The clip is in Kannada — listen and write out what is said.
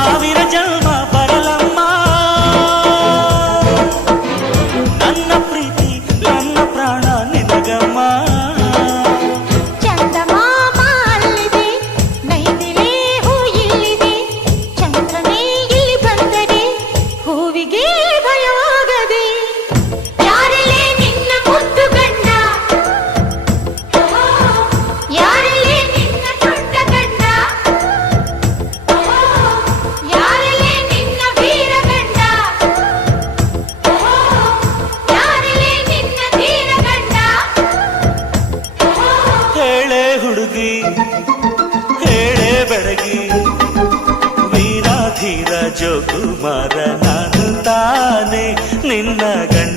ಸಾವಿರ ಜನ್ಮ ಬರಲಮ್ಮ ನನ್ನ ಪ್ರೀತಿ ನನ್ನ ಪ್ರಾಣ ನಿನಗಮ್ಮ. ಚಂದಮಾಮ ಅಲ್ಲಿದೆ, ನೈದಿಲೆ ಹೂ ಇಲ್ಲಿದೆ, ಚಂದ್ರನೇ ಇಲ್ಲಿ ಬಂದರೆ ಹೂವಿಗೆ ಭಯವಾಗದೆ. ಯಾರಲೇ ನಿನ್ನ ಮುದ್ದು ಗಂಡ, ಯಾರಲೇ ನಿನ್ನ ದೊಡ್ಡ ಗಂಡ, ಯಾರಲೇ ನಿನ್ನ ವೀರ ಗಂಡ, ಯಾರಲೇ ನಿನ್ನ ಧೀರ ಗಂಡ. ಹೇಳೆ ಹುಡುಗಿ ಹೇಳೆ ಬೆಡಗಿ, ವೀರಾಧೀರ ಜೋಕುಮಾರ ನಾನು ತಾನೆ ನಿನ್ನ ಗಂಡ.